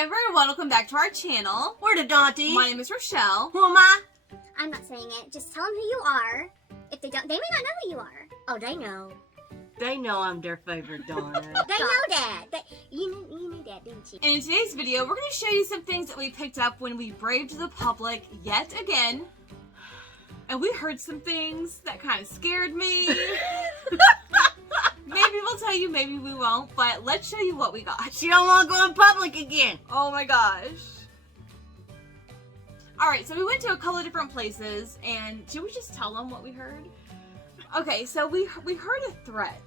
everyone, welcome back to our channel. We're the Dawnties. My name is Rochelle. Who am I? I'm not saying it. Just tell them who you are. If they don't, they may not know who you are. Oh, they know. They know I'm their favorite Donna. They know that. You knew that, didn't you? And in today's video, we're going to show you some things that we picked up when we braved the public yet again. And we heard some things that kind of scared me. Maybe we'll tell you, maybe we won't, but let's show you what we got. She don't want to go in public again. Oh my gosh. Alright, so we went to a couple of different places, and should we just tell them what we heard? Okay, so we heard a threat.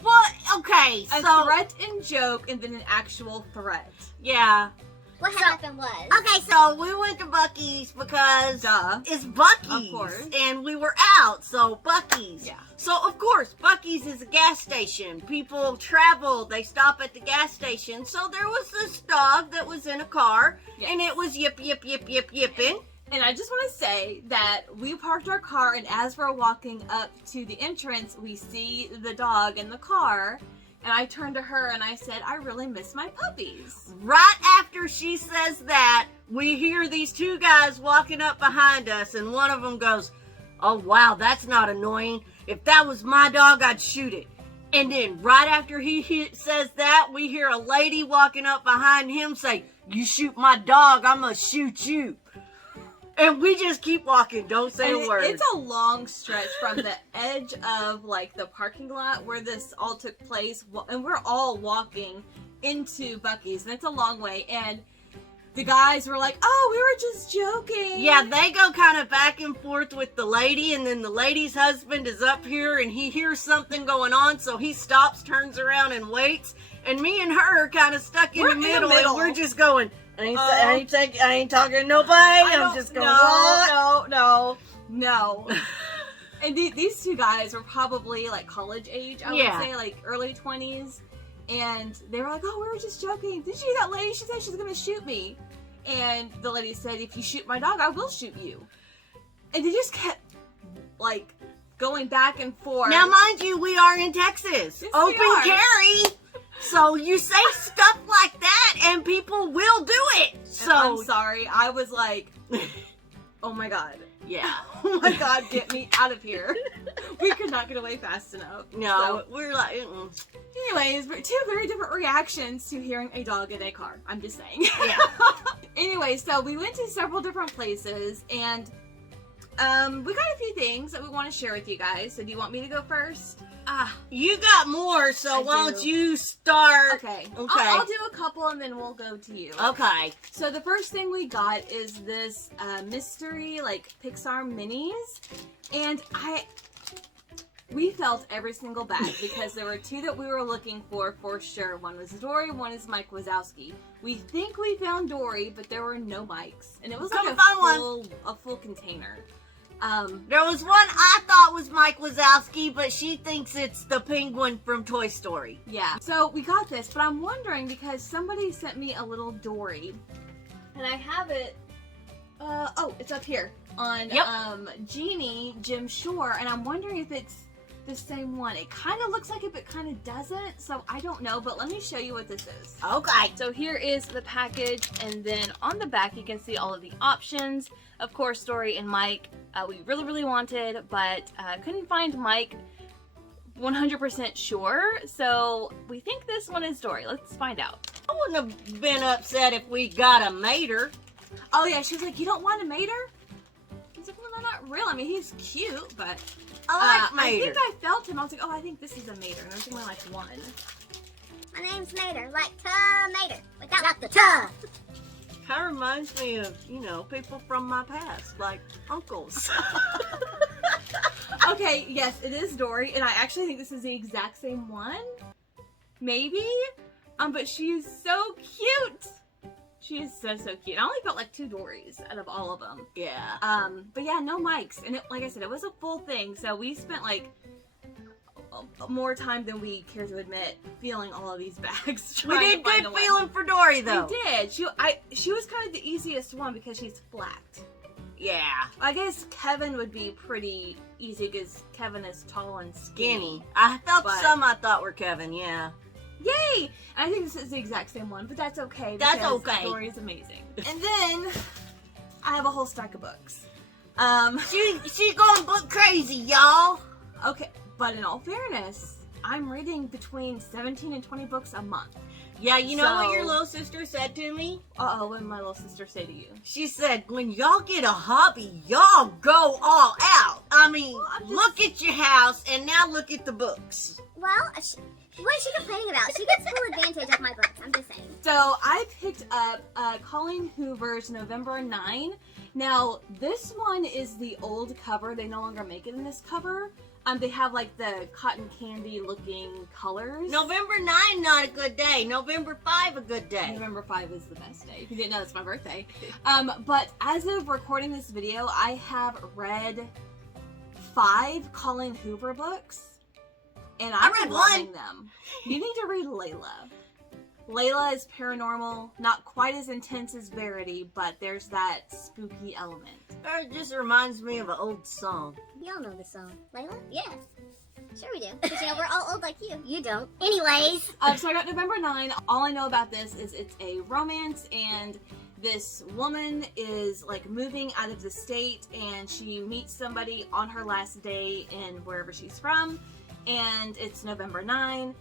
What? Okay, A so... threat and joke, and then an actual threat. Yeah. What happened was... Okay, so we went to Buc-ee's because... Duh. It's Buc-ee's. Of course. And we were out, so Buc-ee's. Yeah. So, of course, Buc-ee's is a gas station. People travel, they stop at the gas station. So there was this dog that was in a car, Yes. and it was yipping. And I just want to say that we parked our car, and as we're walking up to the entrance, we see the dog in the car. And I turned to her and I said, I really miss my puppies. Right after she says that, we hear these two guys walking up behind us, and one of them goes, "Oh, wow, that's not annoying. If that was my dog, I'd shoot it." And then right after he says that, we hear a lady walking up behind him say, "You shoot my dog, I'm gonna shoot you." And we just keep walking, don't say a word. It's a long stretch from the edge of like the parking lot where this all took place, and we're all walking into Buc-ee's, and it's a long way. And the guys were like, "Oh, we were just joking." Yeah, they go kind of back and forth with the lady, and then the lady's husband is up here, and he hears something going on, so he stops, turns around, and waits. And me and her are kind of stuck in the middle, and we're just going, I ain't talking to nobody. I'm just going, No. And these two guys were probably like college age, I would say, like early 20s. And they were like, "Oh, we were just joking. Did you hear that lady? She said she's going to shoot me." And the lady said, "If you shoot my dog, I will shoot you." And they just kept like going back and forth. Now, mind you, we are in Texas. Yes, Open we are. carry. So you say stuff like that and people will do it. So I'm sorry. I was like, oh my God. Yeah. Oh my God, get me out of here. We could not get away fast enough. No, So, we're like, anyways, two very different reactions to hearing a dog in a car. I'm just saying. Yeah. Anyway, so we went to several different places, and we got a few things that we want to share with you guys. So do you want me to go first? You got more, so I why do. don't you start? Okay. Okay. I'll do a couple, and then we'll go to you. Okay. So the first thing we got is this mystery, like, Pixar minis. And we felt every single bag because there were two that we were looking for sure. One was Dory, one is Mike Wazowski. We think we found Dory, but there were no Mikes. And it was like a full container. There was one I thought was Mike Wazowski, but she thinks it's the penguin from Toy Story. Yeah. So we got this, but I'm wondering because somebody sent me a little Dory. And I have it, oh, it's up here on Genie Jim Shore, and I'm wondering if it's the same one. It kind of looks like it, but kind of doesn't, so I don't know, but let me show you what this is. Okay. So here is the package, and then on the back you can see all of the options. Of course, Dory and Mike, we really, really wanted, but couldn't find Mike 100% sure, so we think this one is Dory. Let's find out. I wouldn't have been upset if we got a mater. Oh yeah, she was like, "You don't want a mater?" I was like, "Well, no, not real. I mean, he's cute, but I like I mater. think I felt him. I was like, "Oh, I think this is a mater." And there's only like one. My name's Mater, like tomato, without the tongue. Kind of reminds me of, you know, people from my past, like uncles. Okay, yes, it is Dory, and I actually think this is the exact same one. Maybe, but she is so cute. She is so cute. I only felt like 2 Dorys out of all of them. Yeah. But yeah, no Mikes, and like I said, it was a full thing. So we spent like more time than we care to admit feeling all of these bags. We did good feeling for Dory, though. We did. She was kind of the easiest one because she's flat. Yeah. I guess Kevin would be pretty easy because Kevin is tall and skinny. I thought some I thought were Kevin, yeah. Yay! And I think this is the exact same one, but that's okay. That's because okay. The story is amazing. And then I have a whole stack of books. She's going book crazy, y'all. Okay, but in all fairness, I'm reading between 17 and 20 books a month. Yeah, you know what So- your little sister said to me? Uh-oh, what did my little sister say to you? She said, when y'all get a hobby, y'all go all out. I mean, Well, I'm just- look at your house and now look at the books. Well, what is she complaining about? She gets full advantage of my books. I'm just saying. So I picked up Colleen Hoover's November 9. Now, this one is the old cover. They no longer make it in this cover. They have like the cotton candy looking colors. November 9, not a good day. November 5, a good day. November 5 is the best day. If you didn't know, it's my birthday. But as of recording this video, I have read 5 Colleen Hoover books. And I'm read loving one. them. You need to read Layla. Layla is paranormal, not quite as intense as Verity, but there's that spooky element. It just reminds me of an old song. Y'all know the song. Layla? Yeah. Sure we do. Because, we're all old like you. You don't. Anyways. So I got November 9. All I know about this is it's a romance, and this woman is like moving out of the state, and she meets somebody on her last day in wherever she's from, and it's November 9th,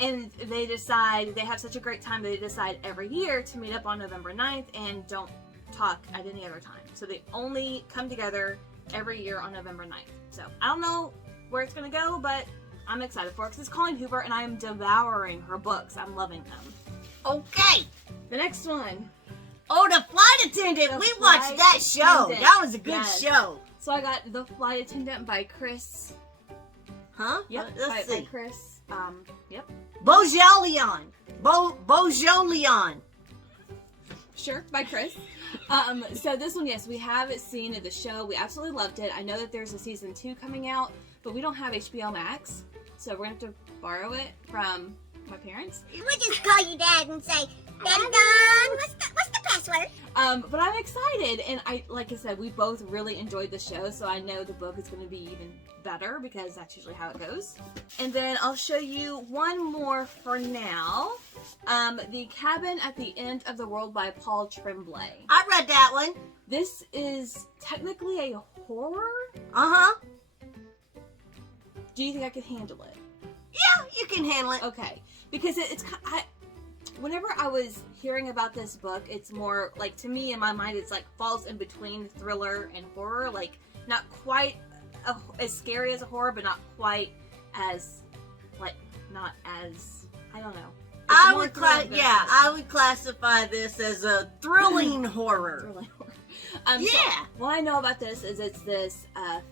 and they decide, they have such a great time, they decide every year to meet up on November 9th and don't talk at any other time. So they only come together every year on November 9th. So I don't know where it's going to go, but I'm excited for it because it's Colleen Hoover and I am devouring her books. I'm loving them. Okay. The next one. Oh, the flight attendant. The We watched Flight that show. Attendant. That was a good Yes. show. So I got The Flight Attendant by Chris. Huh? Yep. Let's by see. Chris. Yep. Bojolion. Bojolion. Sure, by Chris. So this one, yes, we have seen the show. We absolutely loved it. I know that there's a season 2 coming out, but we don't have HBO Max, so we're gonna have to borrow it from my parents. We'll just call you Dad and say, Dad, what's the password? But I'm excited, and like I said, we both really enjoyed the show, so I know the book is going to be even better because that's usually how it goes. And then I'll show you one more for now. The Cabin at the End of the World by Paul Tremblay. I read that one. This is technically a horror. Uh-huh. Do you think I could handle it? Yeah, you can handle it. Okay, because whenever I was hearing about this book, it's more like, to me in my mind, it's like falls in between thriller and horror. Like not quite as scary as a horror, but not quite as I don't know. It's I more would thrilling than I would classify this as a thrilling horror. thrilling horror. Yeah. What I know about this is it's this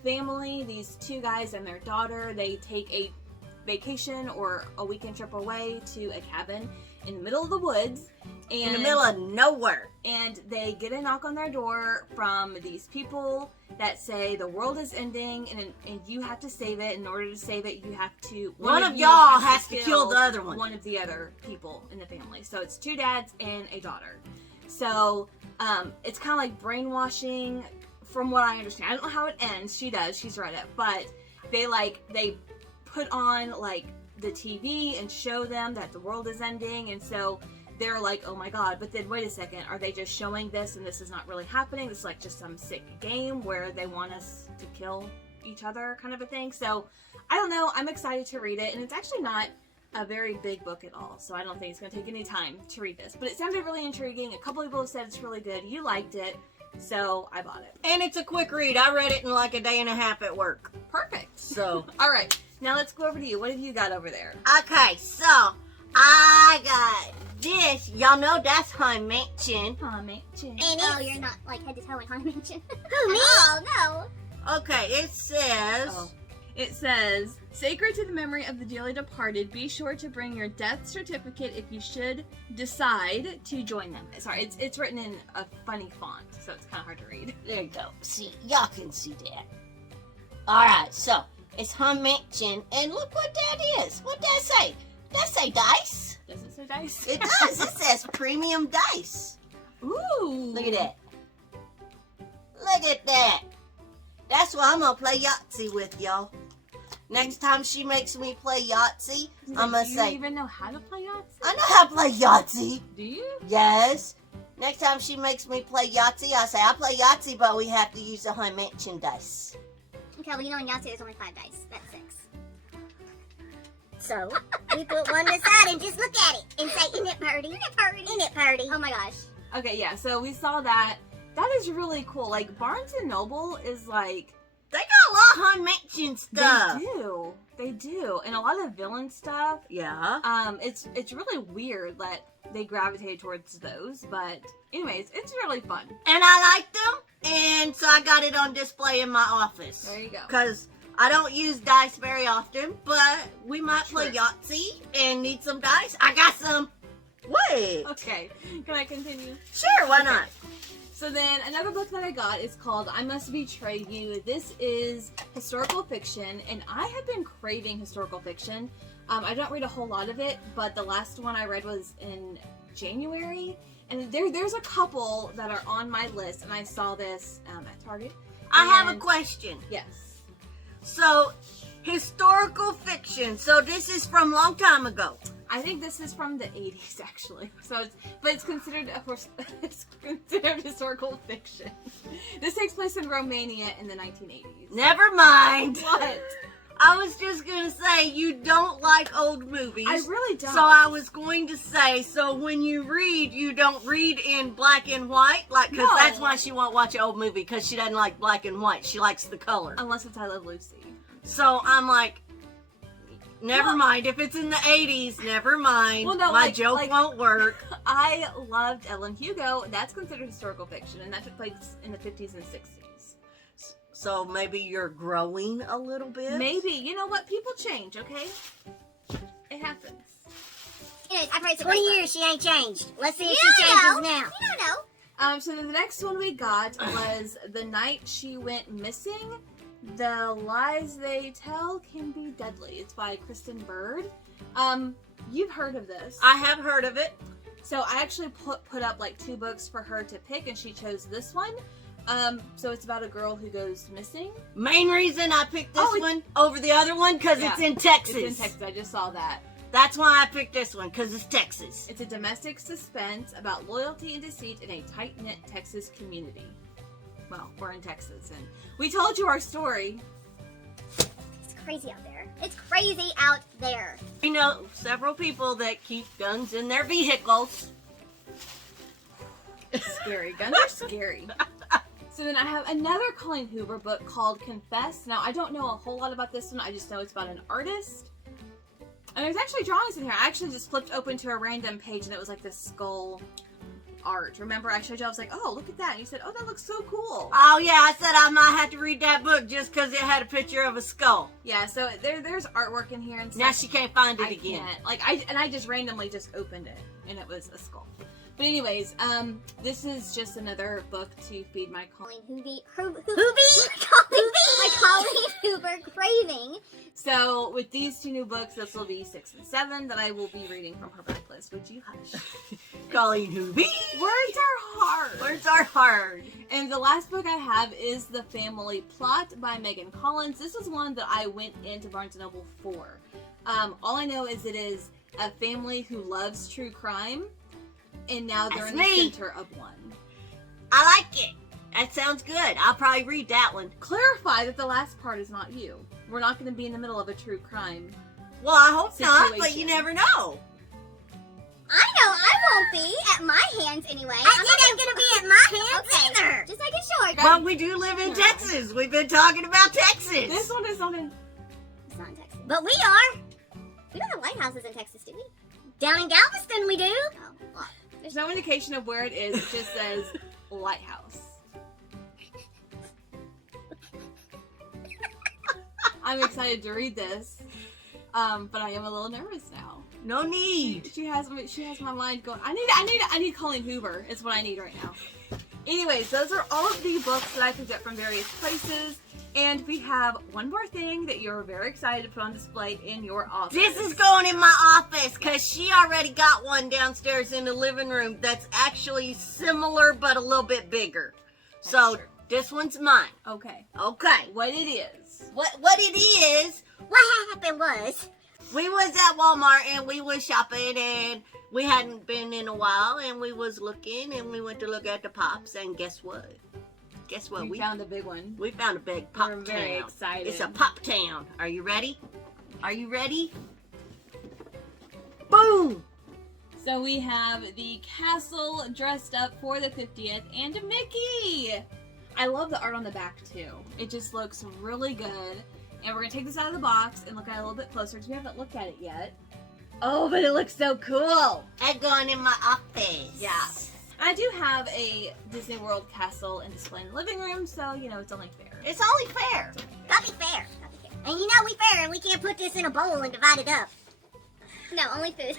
family, these 2 guys and their daughter. They take a vacation or a weekend trip away to a cabin in the middle of the woods. And, In the middle of nowhere. And they get a knock on their door from these people that say the world is ending and you have to save it. In order to save it, you have to... One of you y'all has to kill the other one. One of the other people in the family. So it's 2 dads and a daughter. So it's kind of like brainwashing from what I understand. I don't know how it ends. She does. She's read it. But they put on like the TV and show them that the world is ending, and so they're like, oh my god. But then wait a second, are they just showing this and this is not really happening? This is like just some sick game where they want us to kill each other kind of a thing. So I don't know. I'm excited to read it, and it's actually not a very big book at all, so I don't think it's going to take any time to read this. But it sounded really intriguing. A couple people have said it's really good. You liked it, so I bought it. And it's a quick read. I read it in like a day and a half at work. Perfect. So, All right, now let's go over to you. What have you got over there? okay, so I got this. Y'all know that's Haunted Mansion. Oh, you're not like head to toe in Haunted Mansion. Who, me? Oh, no. Okay, it says... Oh. It says, sacred to the memory of the dearly departed, be sure to bring your death certificate if you should decide to join them. Sorry, it's written in a funny font, so it's kind of hard to read. There you go. See, y'all can see that. Alright, so it's Haunted Mansion, and look what that is. What that say? That say dice. Does it say dice? It does. It says premium dice. Ooh. Look at that. Look at that. That's what I'm gonna play Yahtzee with, y'all. Next time she makes me play Yahtzee, I'm going to Do say, you even know how to play Yahtzee? I know how to play Yahtzee. Do you? Yes. Next time she makes me play Yahtzee, I say, I play Yahtzee, but we have to use the high mention dice. Okay, well, you know in Yahtzee there's only 5 dice. That's 6. So, we put one aside and just look at it and say, isn't it pretty? Isn't it pretty? Isn't it pretty? Oh my gosh. Okay, yeah, so we saw that. That is really cool. Like, Barnes & Noble is like... They got a lot of high mention stuff. They do. And a lot of villain stuff. Yeah. It's really weird that they gravitate towards those. But anyways, it's really fun. And I like them, and so I got it on display in my office. There you go. Because I don't use dice very often, but we might play Sure. Yahtzee and need some dice. I got some. Wait. Okay, can I continue? Sure, why not? So then another book that I got is called I Must Betray You. This is historical fiction, and I have been craving historical fiction. I don't read a whole lot of it, but the last one I read was in January, and there's a couple that are on my list, and I saw this at Target. I have a And- question. Yes. So, historical fiction. So this is from a long time ago. I think this is from the 80s, actually. So, it's considered, of course, it's considered historical fiction. This takes place in Romania in the 1980s. Never mind. What? I was just going to say, you don't like old movies. I really don't. So I was going to say, so when you read, you don't read in black and white? Like, because No. that's why she won't watch an old movie, because she doesn't like black and white. She likes the color. Unless it's I Love Lucy. So I'm like, never Well- mind. If it's in the 80s, never mind. Well, no, My like- joke like- won't work. I loved Ellen Hugo. That's considered historical fiction, and that took place in the 50s and 60s. So maybe you're growing a little bit? Maybe. You know what? People change, okay? It happens. Anyways, I've heard it's a 20 great book. years, she ain't changed. Let's see if You she don't changes know. now. You don't know. So then the next one we got was The Night She Went Missing. The Lies They Tell Can Be Deadly. It's by Kristen Bird. You've heard of this. I have heard of it. So I actually put up like 2 books for her to pick, and she chose this one. So it's about a girl who goes missing. Main reason I picked this Oh, one over the other one, because Yeah, it's in Texas. It's in Texas. I just saw that. That's why I picked this one, because it's Texas. It's a domestic suspense about loyalty and deceit in a tight-knit Texas community. Well, we're in Texas, and we told you our story. It's crazy out there. It's crazy out there. We know several people that keep guns in their vehicles. Scary. Guns are scary. So then I have another Colleen Hoover book called Confess. Now, I don't know a whole lot about this one. I just know it's about an artist. And there's actually drawings in here. I actually just flipped open to a random page, and it was like this skull art. Remember, I showed you, I was like, oh, look at that. And you said, oh, that looks so cool. Oh yeah, I said I might have to read that book just because it had a picture of a skull. Yeah, so there's artwork in here and stuff. Now she can't find it I again. can't. Like, I just randomly just opened it, and it was a skull. But anyways, this is just another book to feed my Colleen Colleen. My Colleen Hoover craving. So with these 2 new books, this will be 6 and 7 that I will be reading from her backlist. Would you hush? Colleen Hoover. Words are hard. Words are hard. And the last book I have is The Family Plot by Megan Collins. This is one that I went into Barnes & Noble for. All I know is it is a family who loves true crime, and now they're That's in the me. center of one. I like it. That sounds good. I'll probably read that one. Clarify that the last part is not you. We're not going to be in the middle of a true crime. Well, I hope not, but Situation. you never know. I know I won't be at my hands anyway. It ain't gonna be at my hands Okay, either. just making sure. But we do live in Texas. We've been talking about Texas. This one is not in... It's not in Texas. But we are. We don't have lighthouses in Texas, do we? Down in Galveston, we do. Oh, well, There's no indication of where it is. It just says lighthouse. I'm excited to read this, but I am a little nervous now. No need. She has my mind going. I need Colleen Hoover. Is what I need right now. Anyways, those are all of the books that I picked up from various places, and we have one more thing that you're very excited to put on display in your office. This is going in my office because she already got one downstairs in the living room that's actually similar but a little bit bigger. So true. this one's mine. Okay. Okay. What it is? What it is, what happened was, We was at Walmart and we was shopping and we hadn't been in a while and we was looking and we went to look at the pops and guess what? Guess what? We found a big one. We found a big pop We're town. very excited. It's a pop town. Are you ready? Are you ready? Boom! So we have the castle dressed up for the 50th and a Mickey. I love the art on the back too. It just looks really good. And we're gonna take this out of the box and look at it a little bit closer because we haven't looked at it yet. Oh, but it looks so cool. I'm going in my office. Yeah. I do have a Disney World castle and display in the living room, so you know it's only fair. It's only fair. gotta be fair. And you know we fair, and we can't put this in a bowl and divide it up. No, only food.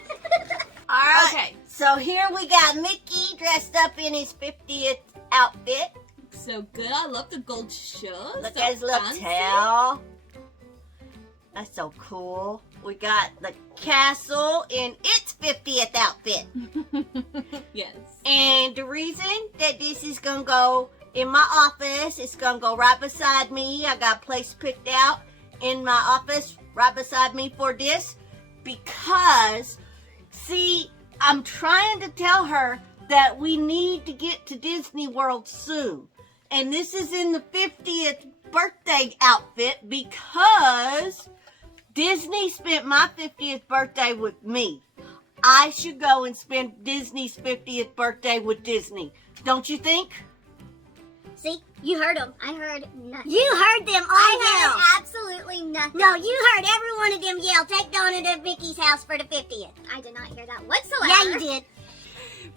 All right. Okay. So here we got Mickey dressed up in his 50th outfit. So good. I love the gold shoes. Look So at his little fancy. tail. That's so cool. We got the castle in its 50th outfit. Yes. And the reason that this is going to go in my office, it's going to go right beside me. I got a place picked out in my office right beside me for this. Because, see, I'm trying to tell her that we need to get to Disney World soon. And this is in the 50th birthday outfit because Disney spent my 50th birthday with me. I should go and spend Disney's 50th birthday with Disney. Don't you think? See, you heard them. I heard nothing. You heard them all I yell. heard absolutely nothing. No, you heard every one of them yell, take Donna to Mickey's house for the 50th. I did not hear that whatsoever. Yeah, you did.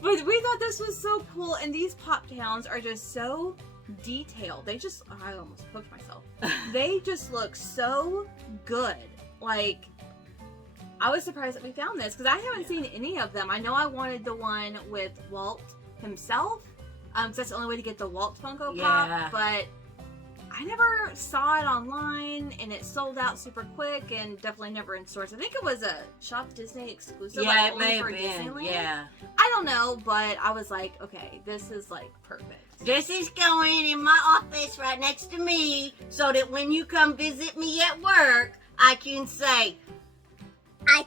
But we thought this was so cool, and these pop towns are just so detailed. I almost poked myself. They just look so good. Like, I was surprised that we found this, because I haven't seen any of them. I know I wanted the one with Walt himself, because that's the only way to get the Walt Funko Yeah. Pop, but I never saw it online, and it sold out super quick, and definitely never in stores. I think it was a Shop Disney exclusive, Yeah, like it only may for have been. Disneyland. Yeah. I don't know, but I was like, okay, this is like perfect. This is going in my office right next to me so that when you come visit me at work, I can say,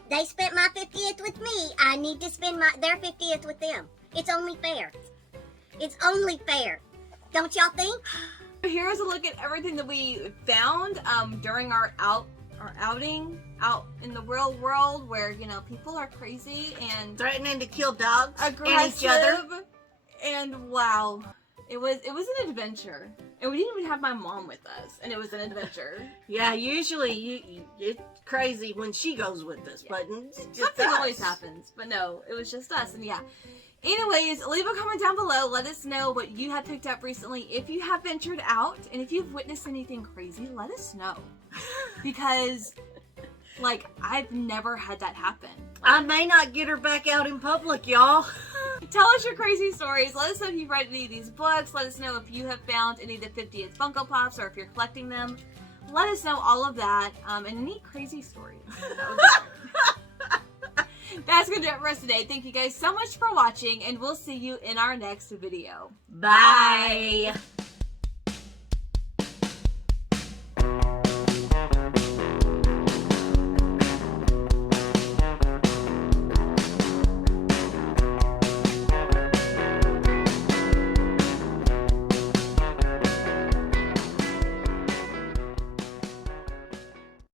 They spent my 50th with me. I need to spend their 50th with them. It's only fair. It's only fair. Don't y'all think? Here's a look at everything that we found during our outing out in the real world, where you know people are crazy and threatening to kill dogs aggressive. and each other. And wow, it was an adventure. And we didn't even have my mom with us, and it was an adventure. Yeah, usually it's crazy when she goes with us, but it's just Something us. always happens, but no, it was just us, and yeah. Anyways, leave a comment down below. Let us know what you have picked up recently. If you have ventured out, and if you've witnessed anything crazy, let us know. Because, like, I've never had that happen. I may not get her back out in public, y'all. Tell us your crazy stories. Let us know if you've read any of these books. Let us know if you have found any of the 50th Funko Pops, or if you're collecting them. Let us know all of that, and any crazy stories. That would be great. That's going to do it for us today. Thank you guys so much for watching, and we'll see you in our next video. Bye.